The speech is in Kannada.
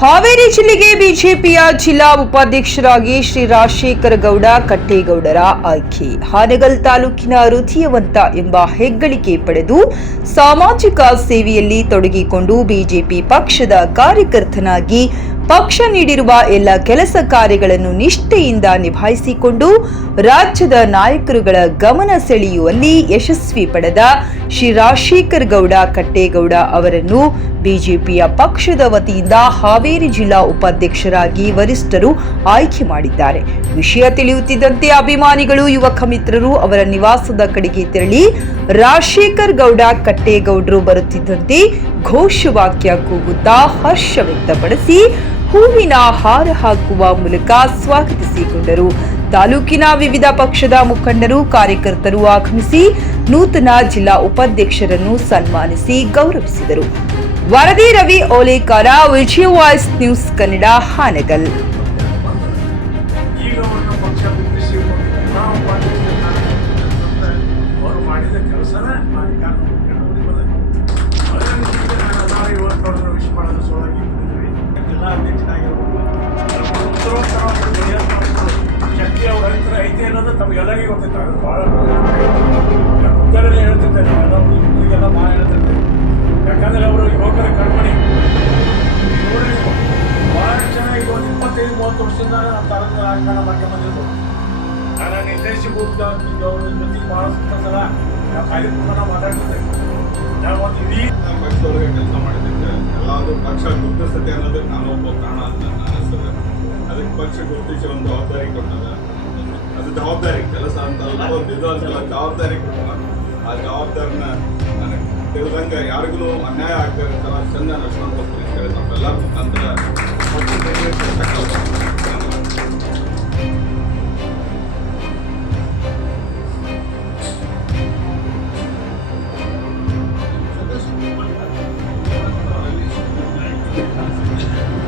ಹಾವೇರಿ ಜಿಲ್ಲೆಗೆ ಬಿಜೆಪಿಯ ಜಿಲ್ಲಾ ಉಪಾಧ್ಯಕ್ಷರಾಗಿ ಶ್ರೀ ರಾಜಶೇಖರ ಗೌಡ ಕಟ್ಟೇಗೌಡರ ಆಯ್ಕೆ. ಹಾನಗಲ್ ತಾಲೂಕಿನ ಹೃದಯವಂತ ಎಂಬ ಹೆಗ್ಗಳಿಕೆ ಪಡೆದು ಸಾಮಾಜಿಕ ಸೇವೆಯಲ್ಲಿ ತೊಡಗಿಕೊಂಡು ಬಿಜೆಪಿ ಪಕ್ಷದ ಕಾರ್ಯಕರ್ತನಾಗಿ ಪಕ್ಷ ನೀಡಿರುವ ಎಲ್ಲ ಕೆಲಸ ಕಾರ್ಯಗಳನ್ನು ನಿಷ್ಠೆಯಿಂದ ನಿಭಾಯಿಸಿಕೊಂಡು ರಾಜ್ಯದ ನಾಯಕರುಗಳ ಗಮನ ಸೆಳೆಯುವಲ್ಲಿ ಯಶಸ್ವಿ ಪಡೆದ ಶ್ರೀ ರಾಜಶೇಖರ ಗೌಡ ಕಟ್ಟೇಗೌಡ ಅವರನ್ನು ಬಿಜೆಪಿಯ ಪಕ್ಷದ ವತಿಯಿಂದ ಹಾವೇರಿ ಜಿಲ್ಲಾ ಉಪಾಧ್ಯಕ್ಷರಾಗಿ ವರಿಷ್ಠರು ಆಯ್ಕೆ ಮಾಡಿದ್ದಾರೆ. ವಿಷಯ ತಿಳಿಯುತ್ತಿದ್ದಂತೆ ಅಭಿಮಾನಿಗಳು, ಯುವಕ ಮಿತ್ರರು ಅವರ ನಿವಾಸದ ಕಡೆಗೆ ತೆರಳಿ ರಾಜಶೇಖರ ಗೌಡ ಕಟ್ಟೇಗೌಡರು ಬರುತ್ತಿದ್ದಂತೆ ಘೋಷವಾಕ್ಯ ಕೂಗುತ್ತಾ ಹರ್ಷ ವ್ಯಕ್ತಪಡಿಸಿ ಹೂವಿನ ಹಾರ ಹಾಕುವ ಮೂಲಕ ಸ್ವಾಗತಿಸಿಕೊಂಡರು. ತಾಲೂಕಿನ ವಿವಿಧ ಪಕ್ಷದ ಮುಖಂಡರು, ಕಾರ್ಯಕರ್ತರು ಆಗಮಿಸಿ ನೂತನ ಜಿಲ್ಲಾ ಉಪಾಧ್ಯಕ್ಷರನ್ನು ಸನ್ಮಾನಿಸಿ ಗೌರವಿಸಿದರು. ವರದಿ ರವಿ ಓಲೇಕಾರ, ವಿಜಯ ವಾಯ್ಸ್ ನ್ಯೂಸ್ ಕನ್ನಡ, ಹಾನಗಲ್. ಶಕ್ತಿ ಅವ್ರ ಹತ್ರ ಐತೆ ಅನ್ನೋದು ತಮಗೆಲ್ಲರಿಗೂ ಗೊತ್ತಿತ್ತು. ಅದು ಭಾಳ ಉತ್ತರದಲ್ಲಿ ಹೇಳ್ತಿದ್ದಾರೆ, ಎಲ್ಲ ಭಾಳ ಹೇಳ್ತಿರ್ತಾರೆ. ಯಾಕಂದರೆ ಅವರು ಯುವಕರ ಕಣ್ಮಣಿ ನೋಡಿ, ಭಾಳ ಚೆನ್ನಾಗಿ ಒಂದು 25-30 ವರ್ಷದಿಂದ ನಮ್ಮ ತಾಲೂಕಿನ ರಾಜಕಾರಣ ಮಾಡ್ಕೊಂಡು ಬಂದಿರ್ಬೋದು. ನಾನು ನಿರ್ದೇಶಿತ ಜೊತೆಗೆ ಭಾಳ ಸಲ ನಾವು ಕಾರ್ಯಕ್ರಮ ಮಾತಾಡ್ತಿದ್ದೆ. ನಾವು ಒಂದು ಇಡೀ ಪಕ್ಷದೊಳಗೆ ಕೆಲಸ ಮಾಡಿದ್ದೆ. ಎಲ್ಲಾದರೂ ಪಕ್ಷ ಗುರುತಿಸತೆ ಅನ್ನೋದಕ್ಕೆ ನಾನು ಒಬ್ಬ ಕಾರಣ ಅಂತ ನಾನು ಅನಿಸ್ತದೆ. ಅದಕ್ಕೆ ಪಕ್ಷ ಗುರುತಿಸಿ ಒಂದು ಜವಾಬ್ದಾರಿ ಕೊಟ್ಟದ. ಅದು ಜವಾಬ್ದಾರಿ ಕೆಲಸ ಅಂತಲ್ಲ, ಒಂದು ಇದು ಅಂತಲ್ಲ, ಜವಾಬ್ದಾರಿ ಕೊಟ್ಟದ. ಆ ಜವಾಬ್ದಾರಿನ ನನಗೆ ತಿಳಿದಂಗೆ ಯಾರಿಗೂ ಅನ್ಯಾಯ ಆಗ್ತಿರ್ತಾರ ಚಂದ ನಡ್ಸ್ಕೊಂಡು ಹೋಗ್ತೀನಿ. ನಮ್ಮೆಲ್ಲರೂ ನಂತರ